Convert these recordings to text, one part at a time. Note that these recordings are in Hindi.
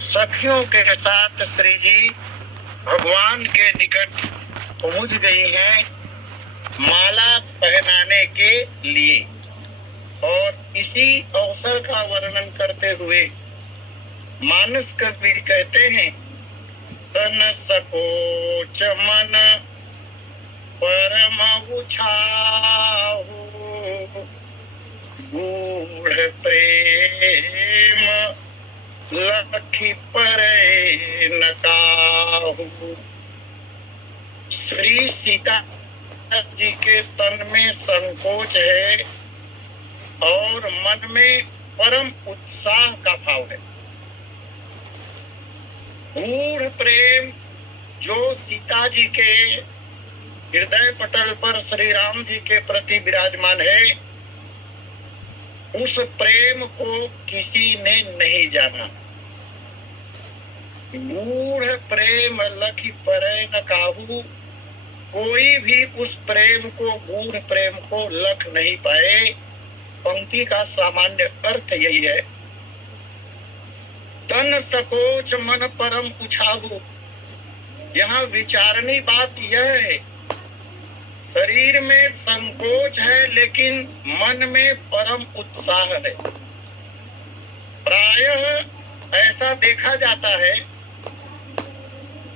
सखियों के साथ श्री जी भगवान के निकट पहुंच गई हैं माला पहनाने के लिए। और इसी अवसर का वर्णन करते हुए मानस कवि कहते हैं, तन सकोच मन परम उछाहु, गूढ़ प्रेम लखी परे न काहू। श्री सीता जी के तन में संकोच है और मन में परम उत्साह का भाव है। गूढ़ प्रेम जो सीता जी के हृदय पटल पर श्री राम जी के प्रति विराजमान है, उस प्रेम को किसी ने नहीं जाना। गूढ़ प्रेम लखी परे न काहू, कोई भी उस प्रेम को, गूढ़ प्रेम को लख नहीं पाए। पंक्ति का सामान्य अर्थ यही है। तन सकोच मन परम उछाहू, यहाँ विचारनी बात यह है, शरीर में संकोच है लेकिन मन में परम उत्साह है। प्रायः ऐसा देखा जाता है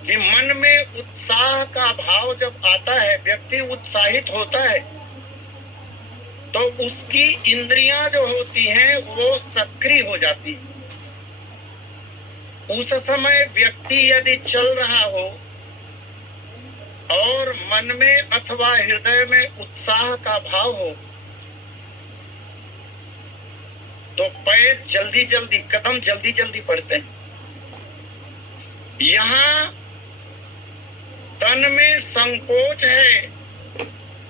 कि मन में उत्साह का भाव जब आता है, व्यक्ति उत्साहित होता है, तो उसकी इंद्रियां जो होती हैं वो सक्रिय हो जाती है। उस समय व्यक्ति यदि चल रहा हो और मन में अथवा हृदय में उत्साह का भाव हो, तो पैर जल्दी जल्दी, कदम जल्दी जल्दी बढ़ते हैं। यहाँ तन में संकोच है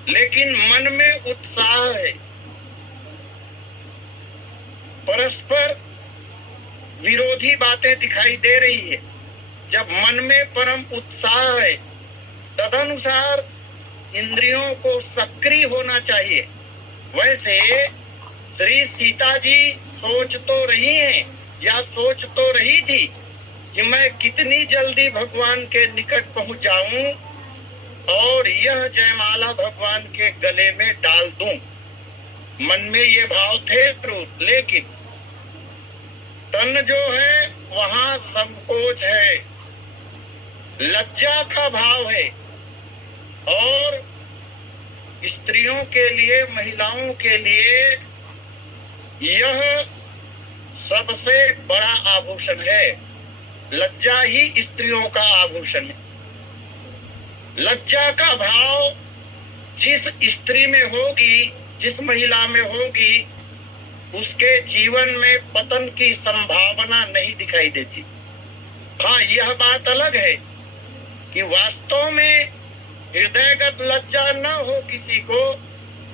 लेकिन मन में उत्साह है। परस्पर विरोधी बातें दिखाई दे रही है। जब मन में परम उत्साह है, तदनुसार इंद्रियों को सक्रिय होना चाहिए। वैसे श्री सीता जी सोच तो रही हैं या सोच तो रही थी कि मैं कितनी जल्दी भगवान के निकट पहुंच जाऊं और यह जयमाला भगवान के गले में डाल दूं। मन में ये भाव थे, लेकिन तन जो है वहां संकोच है, लज्जा का भाव है। और स्त्रियों के लिए, महिलाओं के लिए यह सबसे बड़ा आभूषण है। लज्जा ही स्त्रियों का आभूषण है। लज्जा का भाव जिस स्त्री में होगी, जिस महिला में होगी, उसके जीवन में पतन की संभावना नहीं दिखाई देती। हाँ, यह बात अलग है कि वास्तव में हृदयगत लज्जा न हो किसी को,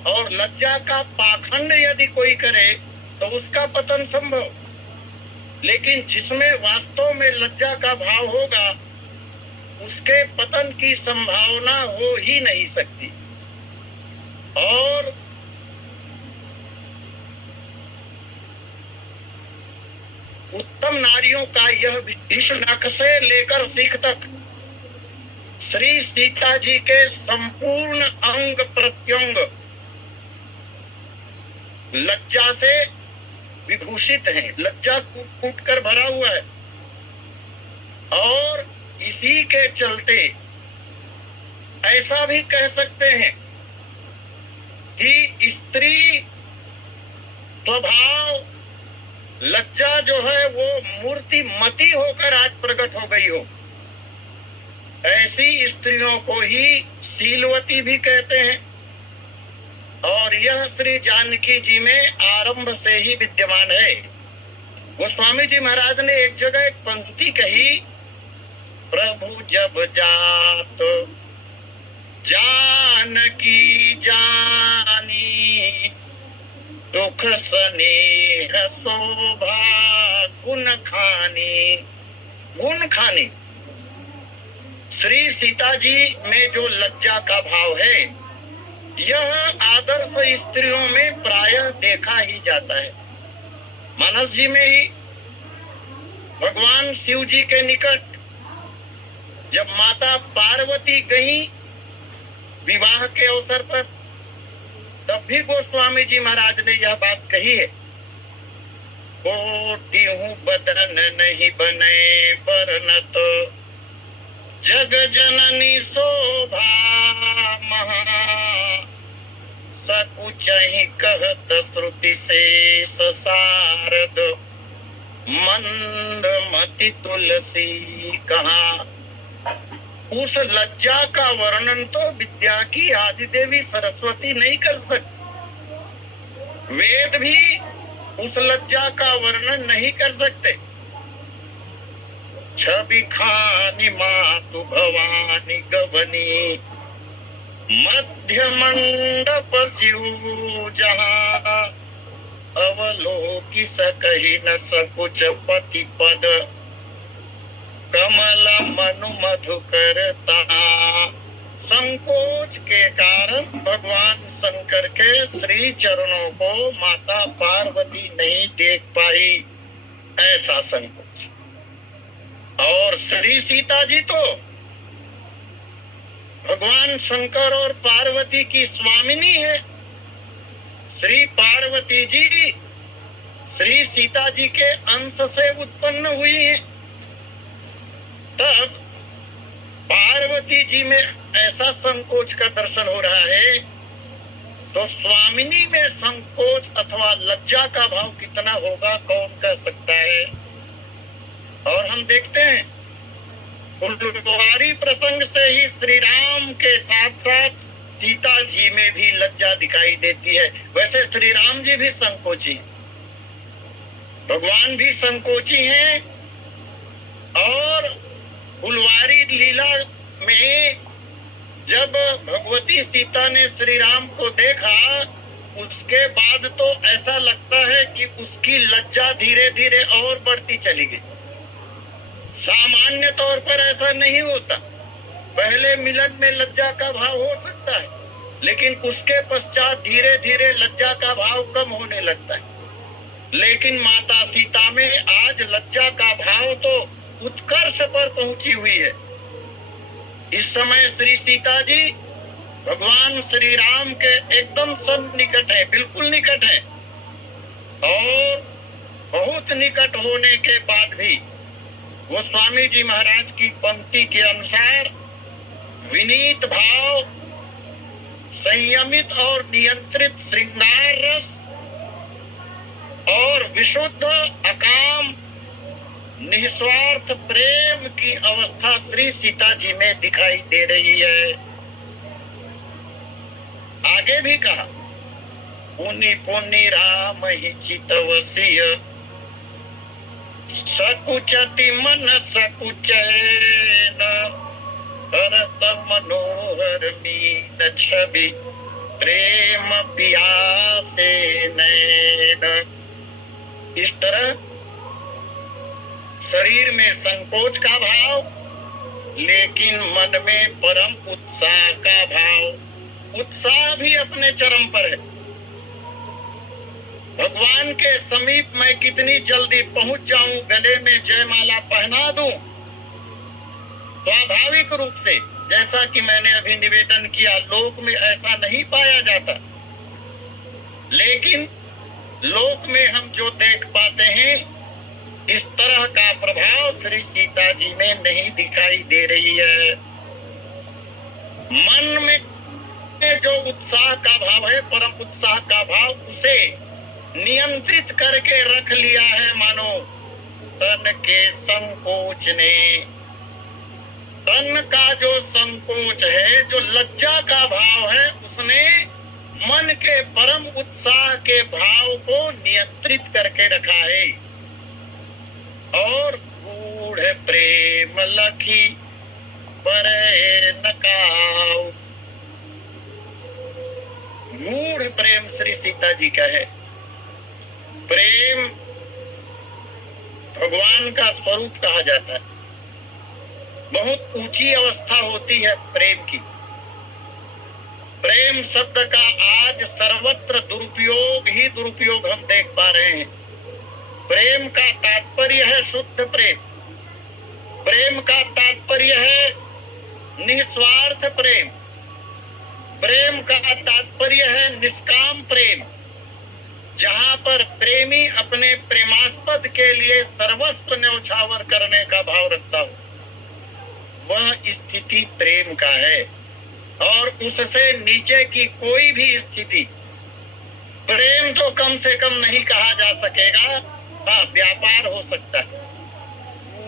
और लज्जा का पाखंड यदि कोई करे तो उसका पतन संभव। लेकिन जिसमें वास्तव में लज्जा का भाव होगा, उसके पतन की संभावना हो ही नहीं सकती। और उत्तम नारियों का यह इस नख से लेकर सीख तक श्री सीता जी के संपूर्ण अंग प्रत्यंग लज्जा से विभूषित हैं। लज्जा कूट कर भरा हुआ है। और इसी के चलते ऐसा भी कह सकते हैं कि स्त्री स्वभाव लज्जा जो है वो मूर्तिमती होकर आज प्रकट हो गई हो। ऐसी स्त्रियों को ही शीलवती भी कहते हैं। और यह श्री जानकी जी में आरंभ से ही विद्यमान है। गोस्वामी जी महाराज ने एक जगह एक पंक्ति कही, प्रभु जब जात जानकी जानी, दुख स्नेह शोभा गुण खानी। गुण खानी, श्री सीता जी में जो लज्जा का भाव है, यह आदर्श स्त्रियों में प्रायः देखा ही जाता है। मानस जी में ही भगवान शिव जी के निकट जब माता पार्वती गई विवाह के अवसर पर, तब भी गोस्वामी जी महाराज ने यह बात कही है, कोटि हूँ बदन नहीं बने बरनत, जग जननी शोभा महा, सकुच ही कहत श्रुति शेष शारद, मंद मति तुलसी कहा। उस लज्जा का वर्णन तो विद्या की आदि देवी सरस्वती नहीं कर सकती, वेद भी उस लज्जा का वर्णन नहीं कर सकते। छवि खानी मातु भवानी गवनी, मध्य मंडप शिव जहाँ, अवलोकि सकहि न सकुच पति पद, कमल मनु मधुकरता। संकोच के कारण भगवान शंकर के श्री चरणों को माता पार्वती नहीं देख पाई, ऐसा संकोच। और श्री सीता जी तो भगवान शंकर और पार्वती की स्वामिनी है। श्री पार्वती जी श्री सीता जी के अंश से उत्पन्न हुई है। तब पार्वती जी में ऐसा संकोच का दर्शन हो रहा है, तो स्वामिनी में संकोच अथवा लज्जा का भाव कितना होगा कौन कह सकता है। और हम देखते हैं फुलवारी प्रसंग से ही श्री राम के साथ साथ सीता जी में भी लज्जा दिखाई देती है। वैसे श्री राम जी भी संकोची, भगवान भी संकोची हैं। और फुलवारी लीला में जब भगवती सीता ने श्री राम को देखा, उसके बाद तो ऐसा लगता है कि उसकी लज्जा धीरे धीरे और बढ़ती चली गई। सामान्य तौर पर ऐसा नहीं होता, पहले मिलन में लज्जा का भाव हो सकता है, लेकिन उसके पश्चात धीरे धीरे लज्जा का भाव कम होने लगता है। लेकिन माता सीता में आज लज्जा का भाव तो उत्कर्ष पर पहुंची हुई है। इस समय श्री सीता जी भगवान श्री राम के एकदम सन्निकट है, बिल्कुल निकट है। और बहुत निकट होने के बाद भी गोस्वामी जी महाराज की पंक्ति के अनुसार विनीत भाव, संयमित और नियंत्रित श्रृंगार रस और विशुद्ध अकाम निस्वार्थ प्रेम की अवस्था श्री सीता जी में दिखाई दे रही है। आगे भी कहा, पुनि पुनि राम ही चितवसिय, सकुचति मन सकुचैन, भरत मनोहर मीन छवि, प्रेम पियासे नैन। इस तरह शरीर में संकोच का भाव, लेकिन मन में परम उत्साह का भाव। उत्साह भी अपने चरम पर है। भगवान के समीप मैं कितनी जल्दी पहुंच जाऊं, गले में जयमाला पहना दूं। स्वाभाविक रूप से, जैसा कि मैंने अभी निवेदन किया, लोक में ऐसा नहीं पाया जाता। लेकिन लोक में हम जो देख पाते हैं, इस तरह का प्रभाव श्री सीता जी में नहीं दिखाई दे रही है। मन में जो उत्साह का भाव है, परम उत्साह का भाव, उसे नियंत्रित करके रख लिया है मानो तन के संकोच ने। तन का जो संकोच है, जो लज्जा का भाव है, उसने मन के परम उत्साह के भाव को नियंत्रित करके रखा है। और गूढ़ प्रेम लखी परे नकाऊ, गूढ़ प्रेम श्री सीता जी का है। प्रेम भगवान का स्वरूप कहा जाता है। बहुत ऊंची अवस्था होती है प्रेम की। प्रेम शब्द का आज सर्वत्र दुरुपयोग ही दुरुपयोग हम देख पा रहे हैं। प्रेम का तात्पर्य है शुद्ध प्रेम, प्रेम का तात्पर्य है निस्वार्थ प्रेम, प्रेम का तात्पर्य है निष्काम प्रेम। जहां पर प्रेमी अपने प्रेमास्पद के लिए सर्वस्व न्यौछावर करने का भाव रखता हो, वह स्थिति प्रेम का है। और उससे नीचे की कोई भी स्थिति प्रेम तो कम से कम नहीं कहा जा सकेगा, हाँ व्यापार हो सकता है।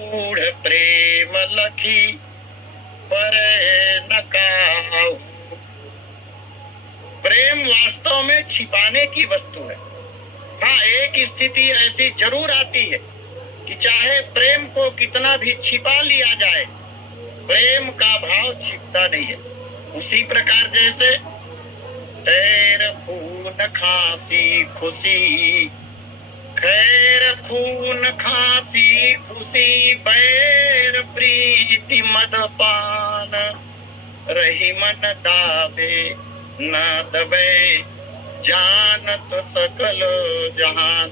गूढ़ प्रेम लखी पर न काहू, प्रेम वास्तव में छिपाने की वस्तु है। हाँ, एक स्थिति ऐसी जरूर आती है कि चाहे प्रेम को कितना भी छिपा लिया जाए, प्रेम का भाव छिपता नहीं है। उसी प्रकार जैसे खैर खून खांसी खुशी, खैर खून खांसी खुशी, बैर प्रीति मदपान, रही मन दावे न दबे, जानत सकल जहान।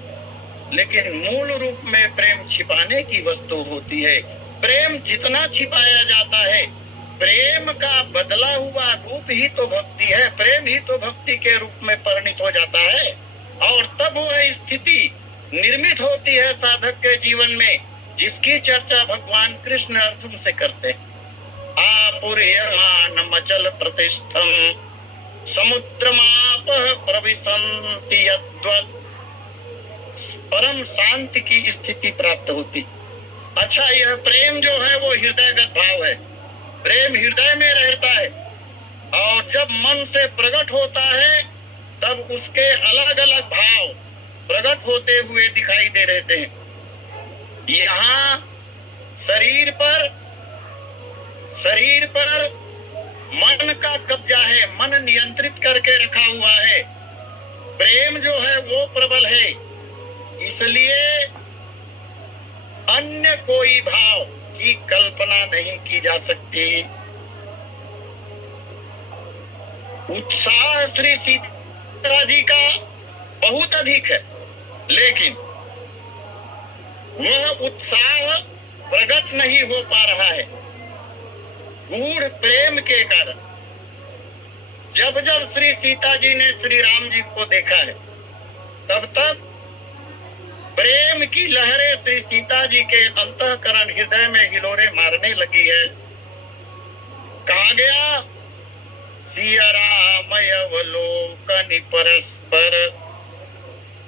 लेकिन मूल रूप में प्रेम छिपाने की वस्तु होती है। प्रेम जितना छिपाया जाता है, प्रेम का बदला हुआ रूप ही तो भक्ति है, प्रेम ही तो भक्ति के रूप में परिणित हो जाता है। और तब वह स्थिति निर्मित होती है साधक के जीवन में, जिसकी चर्चा भगवान कृष्ण अर्जुन से करते हैं। आपुर्यमान मचल प्रतिष्ठम समुद्रमाप प्रविशन्ति यद्वत्, परम शांति की स्थिति प्राप्त होती। अच्छा, यह प्रेम जो है वो हृदयगत भाव है, प्रेम हृदय में रहता है और जब मन से प्रकट होता है तब उसके अलग अलग भाव प्रकट होते हुए दिखाई दे रहते हैं। यहाँ शरीर पर मन का कब्जा है, मन नियंत्रित करके रखा हुआ है। प्रेम जो है वो प्रबल है, इसलिए अन्य कोई भाव की कल्पना नहीं की जा सकती। उत्साह श्री सीता जी का बहुत अधिक है, लेकिन वह उत्साह प्रकट नहीं हो पा रहा है गूढ़ प्रेम के कारण। जब जब श्री सीता जी ने श्री राम जी को देखा है, तब तब प्रेम की लहरें श्री सीता जी के अंतःकरण हृदय में हिलोरे मारने लगी है। कहा गया, सिया राम अवलोकन परस्पर,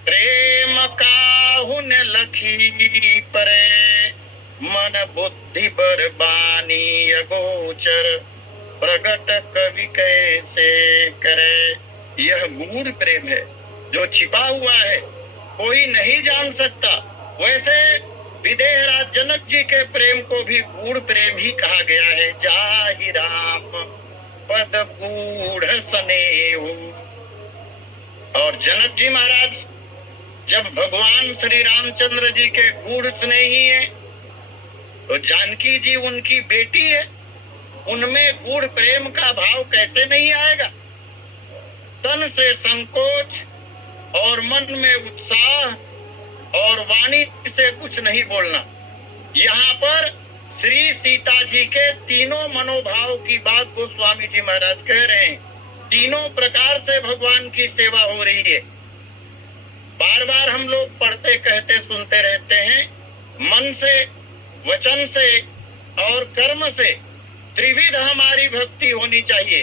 प्रेम काहुन लखी परे, मन बुद्धि बरबानी अगोचर, प्रगट कवि कैसे करे। यह गूढ़ प्रेम है जो छिपा हुआ है, कोई नहीं जान सकता। वैसे विदेहराज जनक जी के प्रेम को भी गूढ़ प्रेम ही कहा गया है। जाहि राम पद गूढ़ स्नेहु। और जनक जी महाराज जब भगवान श्री रामचंद्र जी के गूढ़ स्नेही है, तो जानकी जी उनकी बेटी है, उनमें गूढ़ प्रेम का भाव कैसे नहीं आएगा। तन से संकोच और मन में उत्साह और वाणी से कुछ नहीं बोलना। यहाँ पर श्री सीता जी के तीनों मनोभाव की बात गोस्वामी जी महाराज कह रहे हैं। तीनों प्रकार से भगवान की सेवा हो रही है। बार बार हम लोग पढ़ते कहते सुनते रहते हैं, मन से, वचन से और कर्म से त्रिविध हमारी भक्ति होनी चाहिए।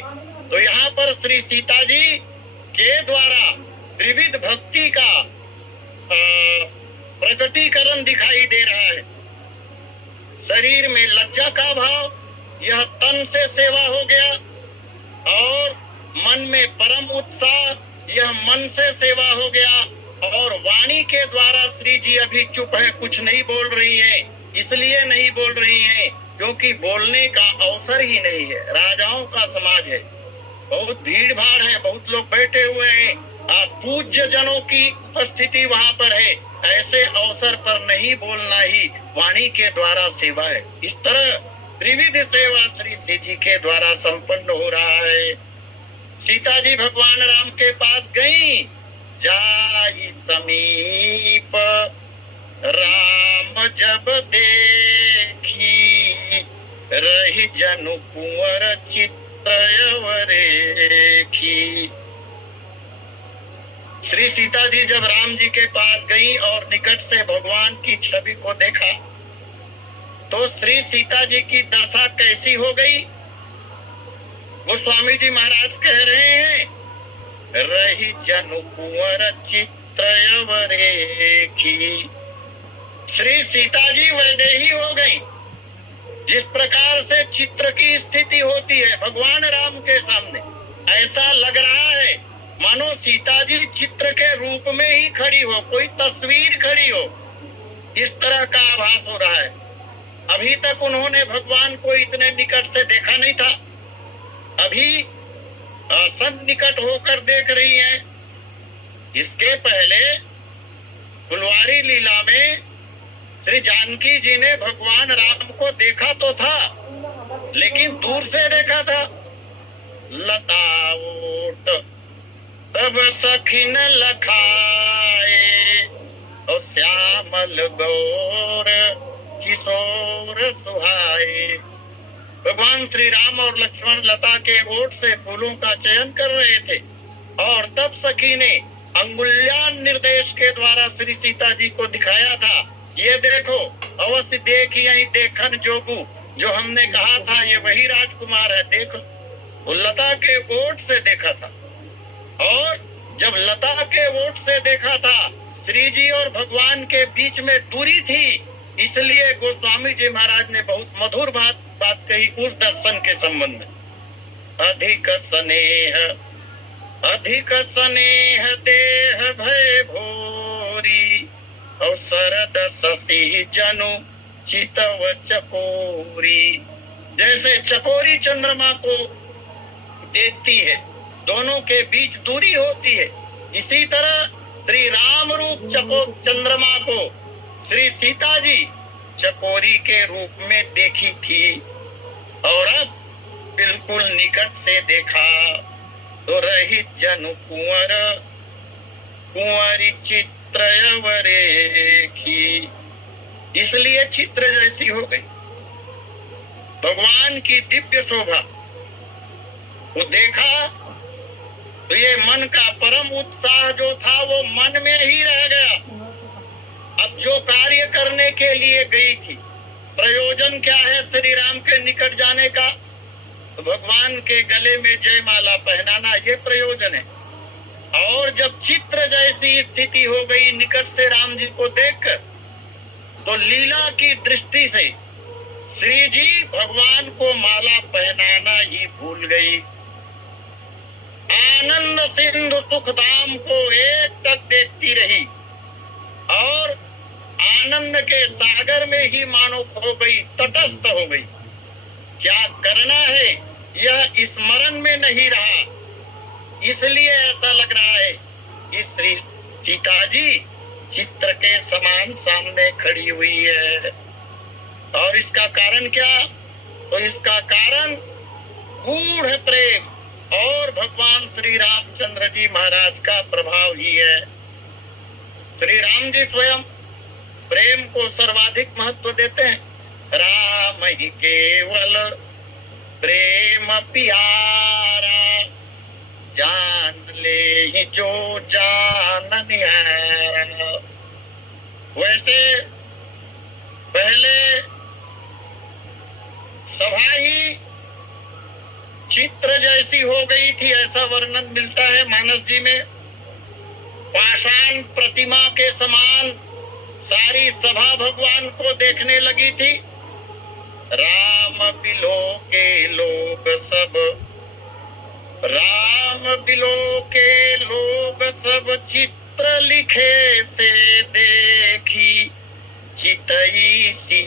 तो यहाँ पर श्री सीता जी के द्वारा त्रिविध भक्ति का प्रकटीकरण दिखाई दे रहा है। शरीर में लज्जा का भाव, यह तन से सेवा हो गया, और मन में परम उत्साह, यह मन से सेवा हो गया। और वाणी के द्वारा श्री जी अभी चुप है, कुछ नहीं बोल रही है। इसलिए नहीं बोल रही है क्योंकि बोलने का अवसर ही नहीं है। राजाओं का समाज है, बहुत भीड़ भाड़ है, बहुत लोग बैठे हुए हैं, पूज्य जनों की उपस्थिति वहाँ पर है। ऐसे अवसर पर नहीं बोलना ही वाणी के द्वारा सेवा है। इस तरह त्रिविध सेवा श्री श्री जी के द्वारा संपन्न हो रहा है। सीता जी भगवान राम के पास गई, जाहि समीप राम जब देखी रही जनु कुंवर चित्रयवरेखी। श्री सीता जी जब राम जी के पास गई और निकट से भगवान की छवि को देखा तो श्री सीता जी की दशा कैसी हो गई? वो स्वामी जी महाराज कह रहे हैं, रही जनु कुंवर चित्रयवरेखी। श्री सीता जी वैदेही हो गई। जिस प्रकार से चित्र की स्थिति होती है भगवान राम के सामने, ऐसा लग रहा है मानो सीता जी चित्र के रूप में ही खड़ी हो, कोई तस्वीर खड़ी हो, इस तरह का आभास हो रहा है। अभी तक उन्होंने भगवान को इतने निकट से देखा नहीं था, अभी सन्निकट होकर देख रही हैं। इसके पहले फुलवारी लीला में श्री जानकी जी ने भगवान राम को देखा तो था, लेकिन दूर से देखा था। लता ओट तब सखिन लखाए और श्यामल गौर किशोर सुहाए। भगवान श्री राम और लक्ष्मण लता के ओट से फूलों का चयन कर रहे थे और तब सखी ने अंगुल्यान निर्देश के द्वारा श्री सीता जी को दिखाया था, ये देखो अवश्य देख यही देखन जोगू, जो हमने कहा था ये वही राजकुमार है, देखो। वो लता के ओट से देखा था और जब लता के ओट से देखा था श्री जी और भगवान के बीच में दूरी थी, इसलिए गोस्वामी जी महाराज ने बहुत मधुर बात कही उस दर्शन के संबंध में। अधिक स्नेह देह भय भोरी और शरद शशि जनु चितव चकोरी। जैसे चकोरी चंद्रमा को देखती है, दोनों के बीच दूरी होती है, इसी तरह श्री राम रूप चंद्रमा को श्री सीता जी चकोरी के रूप में देखी थी और अब बिल्कुल निकट से देखा तो रही जनु कुंवरी चित्रयवरेखी। इसलिए चित्र जैसी हो गई। भगवान की दिव्य शोभा वो देखा तो ये मन का परम उत्साह जो था वो मन में ही रह गया। अब जो कार्य करने के लिए गई थी, प्रयोजन क्या है श्री राम के निकट जाने का? तो भगवान के गले में जयमाला पहनाना, ये प्रयोजन है। और जब चित्र जैसी स्थिति हो गई निकट से राम जी को देखकर, तो लीला की दृष्टि से श्री जी भगवान को माला पहनाना ही भूल गई। आनंद सिंधु सुखधाम को एक टक देखती रही और आनंद के सागर में ही मानो खो गई, तटस्थ हो गई। क्या करना है यह स्मरण में नहीं रहा, इसलिए ऐसा लग रहा है कि श्री सीता जी चित्र के समान सामने खड़ी हुई है। और इसका कारण क्या? तो इसका कारण गूढ़ प्रेम और भगवान श्री रामचंद्र जी महाराज का प्रभाव ही है। श्री राम जी स्वयं प्रेम को सर्वाधिक महत्व देते हैं। राम ही केवल प्रेम प्यारा, जान ले ही जो जान निहारा। वैसे पहले सभा ही चित्र जैसी हो गई थी, ऐसा वर्णन मिलता है मानस जी में। पाषाण प्रतिमा के समान सारी सभा भगवान को देखने लगी थी। राम बिलो के लोग सब, राम बिलो के लोग सब चित्र लिखे से देखी, चितई सी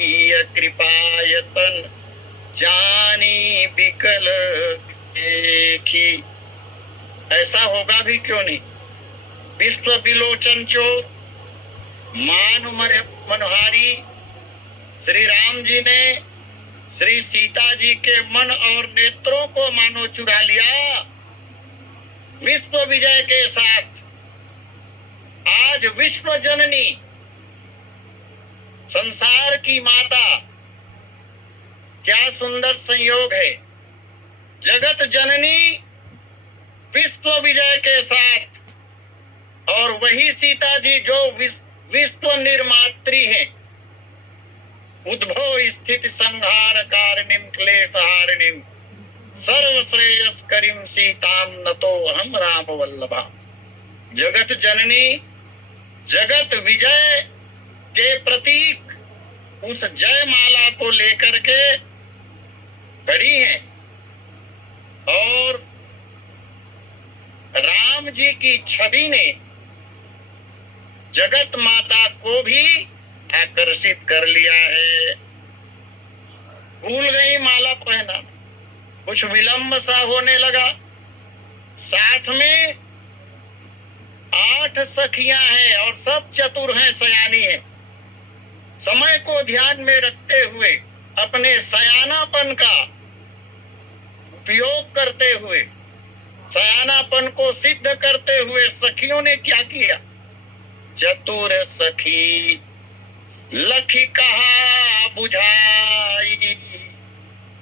कृपायतन जानी बिकल देखी। ऐसा होगा भी क्यों नहीं। विश्व विलोचन चोर मान मनहारी श्री राम जी ने श्री सीता जी के मन और नेत्रों को मानो चुरा लिया। विश्व विजय के साथ आज विश्व जननी संसार की माता, क्या सुंदर संयोग है। जगत जननी विश्व विजय के साथ, और वही सीता जी जो विश्व निर्मात्री हैं, उद्भव स्थिति संहार कारिणीम क्लेश हारिणीम सर्वश्रेयस्करीम सीताम नतो हम राम वल्लभा। जगत जननी, जगत विजय के प्रतीक उस जयमाला को लेकर के खड़ी हैं, और राम जी की छवि ने जगत माता को भी आकर्षित कर लिया है। भूल गई माला पहना, कुछ विलंब सा होने लगा। साथ में 8 सखियां हैं और सब चतुर हैं, सयानी हैं। समय को ध्यान में रखते हुए, अपने सयानापन का उपयोग करते हुए, सयानापन को सिद्ध करते हुए सखियों ने क्या किया? चतुर सखी लखी कहा बुझाई,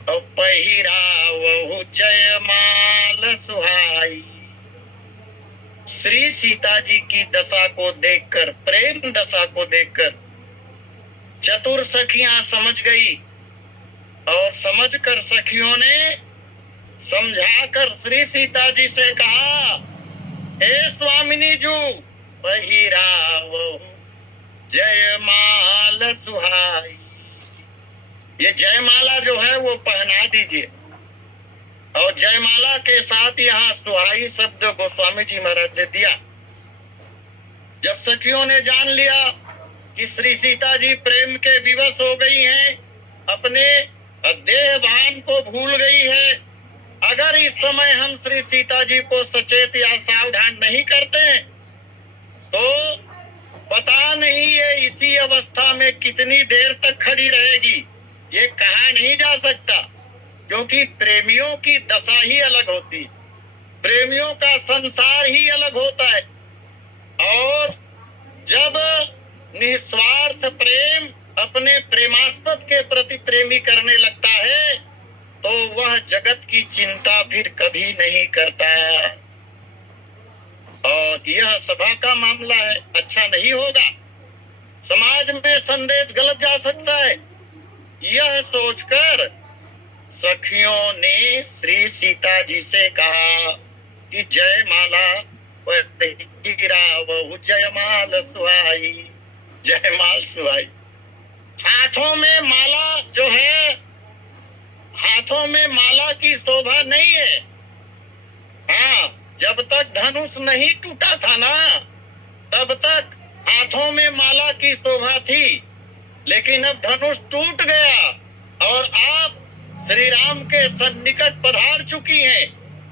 और पहिरा वहु जयमाल सुहाई। श्री सीता जी की दशा को देखकर, प्रेम दशा को देखकर चतुर सखियां समझ गई, और समझकर सखियों ने समझाकर श्री सीता जी से कहा, हे स्वामिनी जू, पहिरा वहु जयमाल सुहाई। ये जयमाला जो है वो पहना दीजिए। और जयमाला के साथ यहाँ सुहाई शब्द गोस्वामी जी महाराज ने दिया। जब सखियों ने जान लिया कि श्री सीता जी प्रेम के विवश हो गई हैं, अपने देह भान को भूल गई है, अगर इस समय हम श्री सीता जी को सचेत या सावधान नहीं करते तो पता नहीं ये इसी अवस्था में कितनी देर तक खड़ी रहेगी, ये कहा नहीं जा सकता। क्योंकि प्रेमियों की दशा ही अलग होती, प्रेमियों का संसार ही अलग होता है। और जब निस्वार्थ प्रेम अपने प्रेमास्पद के प्रति प्रेमी करने लगता है तो वह जगत की चिंता फिर कभी नहीं करता। और यह सभा का मामला है, अच्छा नहीं होगा, समाज में संदेश गलत जा सकता है। यह सोचकर सखियों ने श्री सीता जी से कहा कि जयमाला वहु जयमाल सुहाई, जयमाल सुहाई। हाथों में माला जो है, हाथों में माला की शोभा नहीं है। हाँ, जब तक धनुष नहीं टूटा था ना, तब तक हाथों में माला की शोभा थी। लेकिन अब धनुष टूट गया और आप श्री राम के सन्निकट पधार चुकी हैं,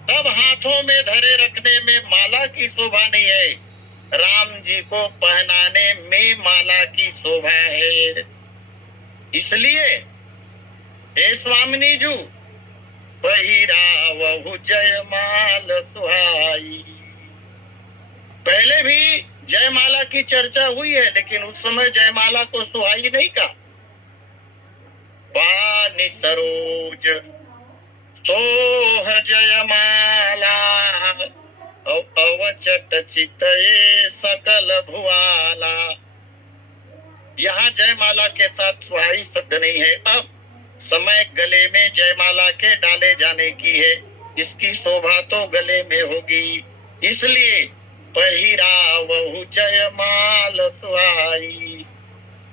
तब हाथों में धरे रखने में माला की शोभा नहीं है, राम जी को पहनाने में माला की शोभा है। इसलिए हे स्वामिनी जू, पहिरा वहु जयमाल सुहाई। पहले भी जयमाला की चर्चा हुई है, लेकिन उस समय जयमाला को सुहाई नहीं कहा। पानी सरोज सोह जयमाला, अवचट चितये सकल भुआला। यहाँ जयमाला के साथ सुहाई शब्द नहीं है। अब समय गले में जयमाला के डाले जाने की है, इसकी शोभा तो गले में होगी। इसलिए पहिरा वहु जयमाल सुहाई।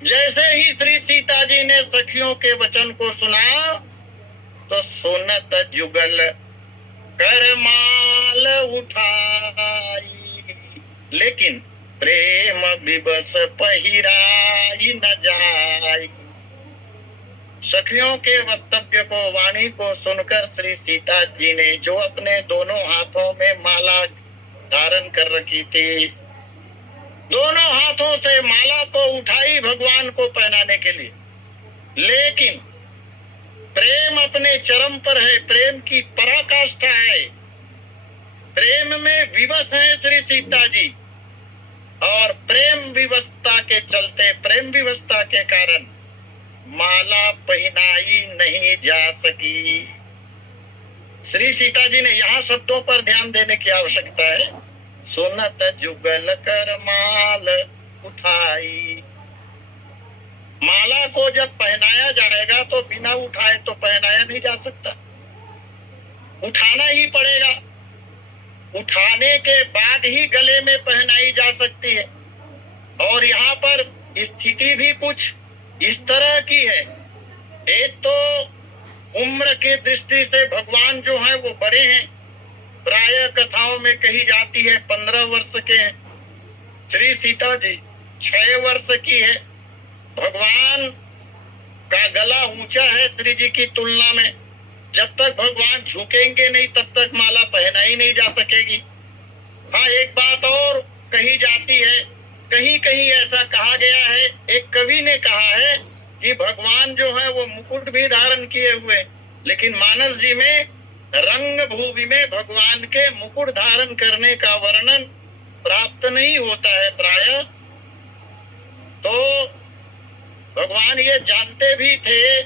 जैसे ही श्री सीता जी ने सखियों के वचन को सुना तो सुनत जुगल करमाल उठाई, लेकिन प्रेम विवश पहिराई न जाई। सखियों के वक्तव्य को, वाणी को सुनकर श्री सीता जी ने, जो अपने दोनों हाथों में माला धारण कर रखी थी, दोनों हाथों से माला को उठाई भगवान को पहनाने के लिए। लेकिन प्रेम अपने चरम पर है, प्रेम की पराकाष्ठा है, प्रेम में विवश है श्री सीता जी। और प्रेम विवशता के चलते, प्रेम विवशता के कारण माला पहनाई नहीं जा सकी। श्री सीता जी ने यहाँ शब्दों पर ध्यान देने की आवश्यकता है। सुनत जुगल कर माल उठाई। माला को जब पहनाया जाएगा तो बिना उठाए तो पहनाया नहीं जा सकता, उठाना ही पड़ेगा। उठाने के बाद ही गले में पहनाई जा सकती है। और यहाँ पर स्थिति भी कुछ इस तरह की है। एक तो उम्र की दृष्टि से भगवान जो है वो बड़े हैं, प्राय कथाओं में कही जाती है 15 वर्ष के हैं। श्री सीता जी 6 वर्ष की है। भगवान का गला ऊंचा है श्री जी की तुलना में। जब तक भगवान झुकेंगे नहीं तब तक माला पहनाई नहीं जा सकेगी। हाँ, एक बात और कही जाती है, कहीं कहीं ऐसा कहा गया है, एक कवि ने कहा है कि भगवान जो है वो मुकुट भी धारण किए हुए, लेकिन मानस जी में रंग भूमि में भगवान के मुकुट धारण करने का वर्णन प्राप्त नहीं होता है प्राय। तो भगवान ये जानते भी थे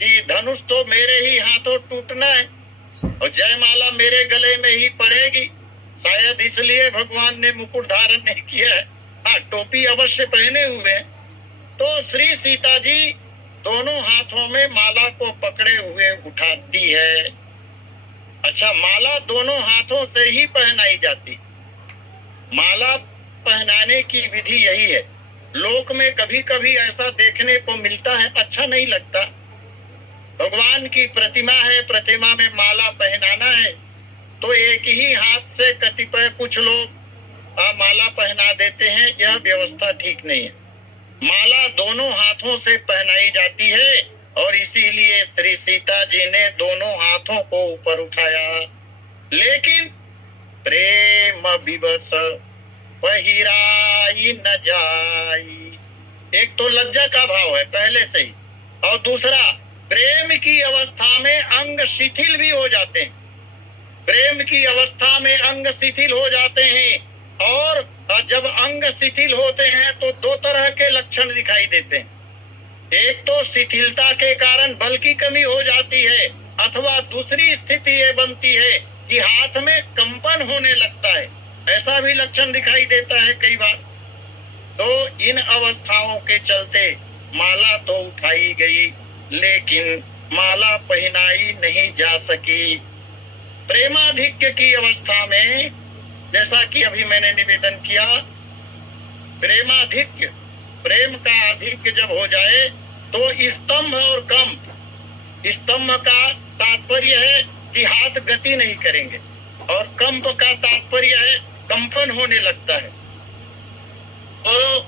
कि धनुष तो मेरे ही हाथों टूटना है और जयमाला मेरे गले में ही पड़ेगी। शायद इसलिए भगवान ने मुकुट धारण नहीं किया है। हाँ, टोपी अवश्य पहने हुए। तो श्री सीता जी दोनों हाथों में माला को पकड़े हुए उठाती है। अच्छा, माला दोनों हाथों से ही पहनाई जाती। माला पहनाने की विधि यही है। लोक में कभी कभी ऐसा देखने को मिलता है, अच्छा नहीं लगता। भगवान की प्रतिमा है, प्रतिमा में माला पहनाना है तो एक ही हाथ से कतिपय कुछ लोग माला पहना देते हैं। यह व्यवस्था ठीक नहीं है। माला दोनों हाथों से पहनाई जाती है और इसीलिए श्री सीता जी ने दोनों हाथों को ऊपर उठाया। लेकिन प्रेम विवश पहिराई न जाई। एक तो लज्जा का भाव है पहले से ही, और दूसरा प्रेम की अवस्था में अंग शिथिल भी हो जाते हैं। प्रेम की अवस्था में अंग शिथिल हो जाते हैं और जब अंग शिथिल होते हैं तो दो तरह के लक्षण दिखाई देते हैं। एक तो शिथिलता के कारण बल की कमी हो जाती है, अथवा दूसरी स्थिति ये बनती है कि हाथ में कंपन होने लगता है। ऐसा भी लक्षण दिखाई देता है कई बार। तो इन अवस्थाओं के चलते माला तो उठाई गई लेकिन माला पहनाई नहीं जा सकी। प्रेमाधिक्य की अवस्था में, जैसा कि अभी मैंने निवेदन किया, प्रेमाधिक्य, प्रेम का अधिक्य जब हो जाए तो स्तंभ और कंप, स्तंभ का तात्पर्य है कि हाथ गति नहीं करेंगे और कंप का तात्पर्य है कंपन होने लगता है। तो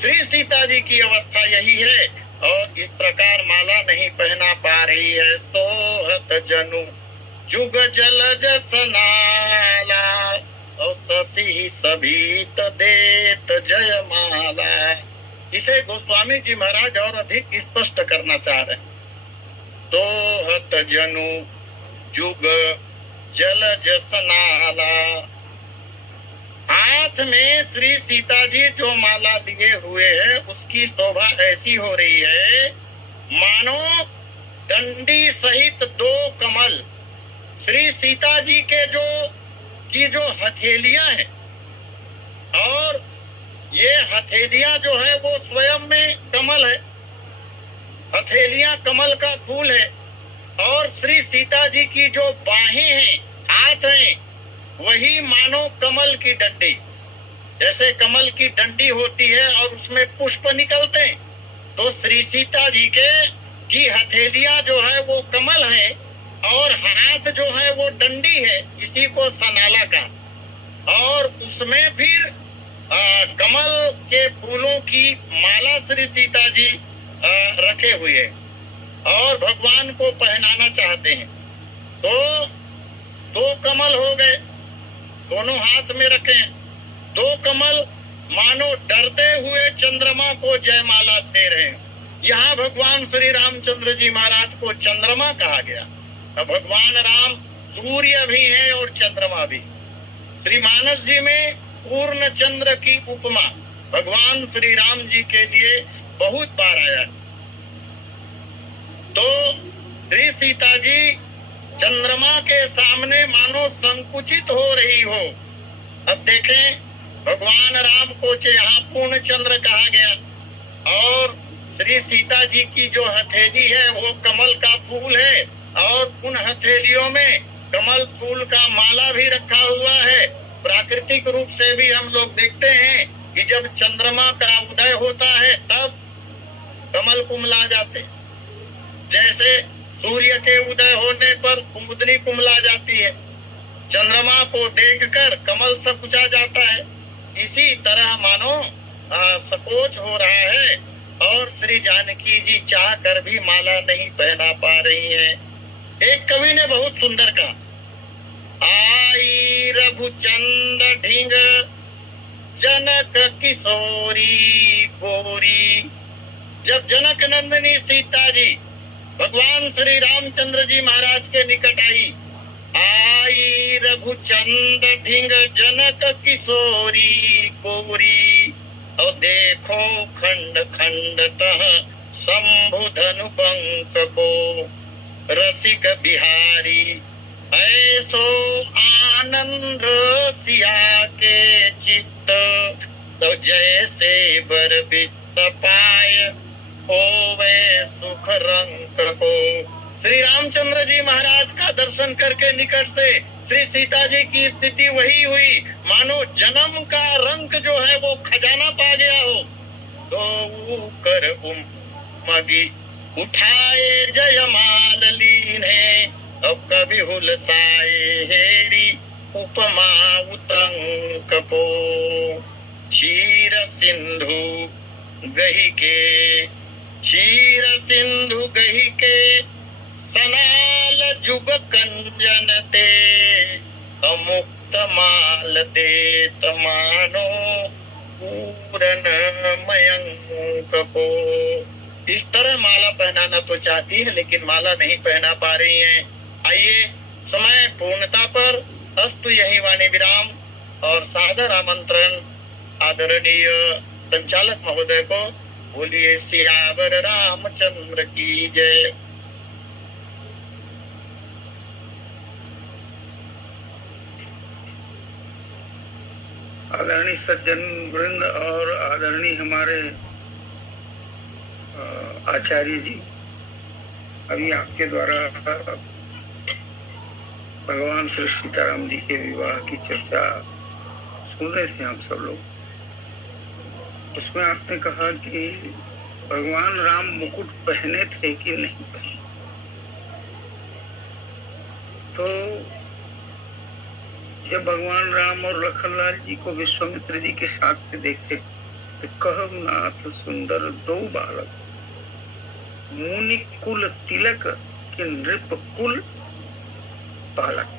श्री सीता जी की अवस्था यही है और इस प्रकार माला नहीं पहना पा रही है। सोहत जनु जुग जल जसनाला और शशि सभीत देत जयमाला। इसे गोस्वामी जी महाराज और अधिक स्पष्ट करना चाह रहे हैं। सोहत जनु जुग जल जसनाला। हाथ में श्री सीता जी जो माला लिए हुए है उसकी शोभा ऐसी हो रही है मानो डंडी सहित 2 कमल। श्री सीता जी के जो हथेलियां हैं, और ये हथेलियां जो है वो स्वयं में कमल है। हथेलियां कमल का फूल है और श्री सीता जी की जो बाहें हैं, हाथ हैं, वही मानो कमल की डंडी। जैसे कमल की डंडी होती है और उसमें पुष्प निकलते हैं, तो श्री सीता जी की हथेलियां जो है वो कमल है और हाथ जो है वो डंडी है, इसी को सनाला का। और उसमें फिर कमल के फूलों की माला श्री सीता जी रखे हुए और भगवान को पहनाना चाहते हैं। तो 2 कमल हो गए, दोनों हाथ में रखे। 2 कमल मानो डरते हुए चंद्रमा को जयमाला दे रहे हैं। यहाँ भगवान श्री रामचंद्र जी महाराज को चंद्रमा कहा गया। भगवान राम सूर्य भी है और चंद्रमा भी। श्री मानस जी में पूर्ण चंद्र की उपमा भगवान श्री राम जी के लिए बहुत बार आया। तो श्री सीता जी चंद्रमा के सामने मानो संकुचित हो रही हो। अब देखें, भगवान राम को यहाँ पूर्ण चंद्र कहा गया और श्री सीता जी की जो हथेली है वो कमल का फूल है और उन हथेलियों में कमल फूल का माला भी रखा हुआ है। प्राकृतिक रूप से भी हम लोग देखते हैं कि जब चंद्रमा का उदय होता है तब कमल कुमला जाते, जैसे सूर्य के उदय होने पर कुमुदनी कुमला जाती है, चंद्रमा को देखकर कमल सकुचा जाता है। इसी तरह मानो सकोच हो रहा है और श्री जानकी जी चाह कर भी माला नहीं पहना पा रही हैं। एक कवि ने बहुत सुंदर कहा, आई रघुचंद ढींग जनक किशोरी गोरी। जब जनक नंदिनी सीता जी भगवान श्री रामचंद्र जी महाराज के निकट आई रघुचंद ढींग जनक किशोरी गोरी। और देखो खंड खंड तह शंभु धनु पंख को रसिक बिहारी। ऐसो आनंद सिया के चित्त तो जैसे बर बित पाय होवे सुख रंग को। श्री रामचंद्र जी महाराज का दर्शन करके निकट से श्री सीता जी की स्थिति वही हुई मानो जन्म का रंग जो है वो खजाना पा गया हो। तो कर मगी उठाए जयमाल लीने अब कभी हुलसाए हेरी उपमा उतंक को। क्षीर सिंधु गही के क्षीर सिंधु गही के सनाल जुग कंजन ते अमुक्त माल दे तमानो पूरन मयंक को। इस तरह माला पहनाना तो चाहती है लेकिन माला नहीं पहना पा रही है। आइए समय पूर्णता पर अस्तु यही वाणी विराम और सादर आमंत्रण आदरणीय संचालक महोदय को। बोलिए सियावर रामचंद्र की जय। आदरणीय सज्जन वृंद और आदरणीय हमारे आचार्य जी, अभी आपके द्वारा भगवान श्री सीताराम जी के विवाह की चर्चा सुन रहे थे हम सब लोग। उसमें आपने कहा कि भगवान राम मुकुट पहने थे कि नहीं पहने। तो जब भगवान राम और लखनलाल जी को विश्वामित्र जी के साथ में देखे तो कहब नाथ सुंदर दो बालक मुनि कुल तिलक के नृप कुल बालक।